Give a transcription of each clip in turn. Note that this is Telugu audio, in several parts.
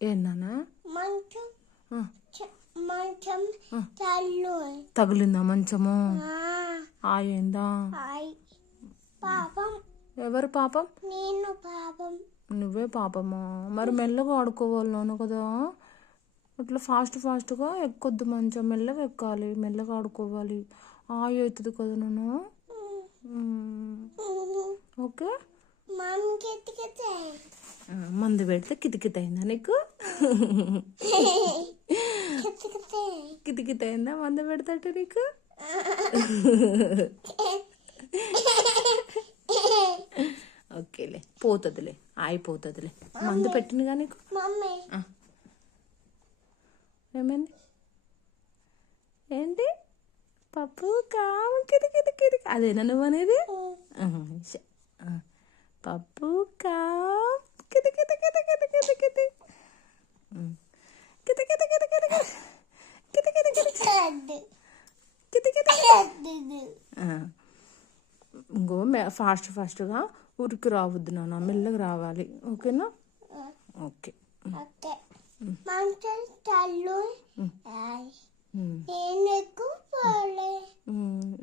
ఏందన్నా మంచం ఆ, మంచం తగిలిందా మంచము? ఏందా పాపం. ఎవరు పాపం? నేను పాపం. నువ్వే పాపమా? మరి మెల్లగా ఆడుకోవాలి కదా, అట్లా ఫాస్ట్గా ఎక్కొద్దు, మంచం మెల్లగా ఎక్కాలి, మెల్లగా ఆడుకోవాలి. అవుతుంది కదా నన్ను. ఓకే, మందు పెడితే కితకిత అయిందా నీకు? కితకిత అయిందా మందు పెడతాట నీకు? ఓకేలే, పోతుందిలే, అయిపోతుందిలే. మందు పెట్టినగా నీకు. ఏమైంది? ఏంటి? పప్పు కాము కితకిత అదేనా నువ్వు అనేది? పప్పు కామ్ కితకిత కితకిత కితకిత కితకిత కితకిత ఇంకో ఫాస్ట్గా ఉరికి రావద్దు నాన్న, మెల్లగా రావాలి. ఓకేనా? ఓకే.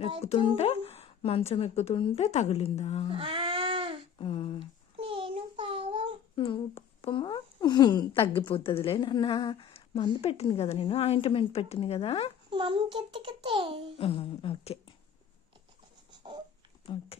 ఎక్కుతుంటే మంచం ఎక్కుతుంటే తగిలిందా? నువ్వు పాపమా? తగ్గిపోతుందిలే నాన్న. మందు పెట్టింది కదా, నేను ఆయింట్మెంట్ పెట్టింది కదా. Okay okay.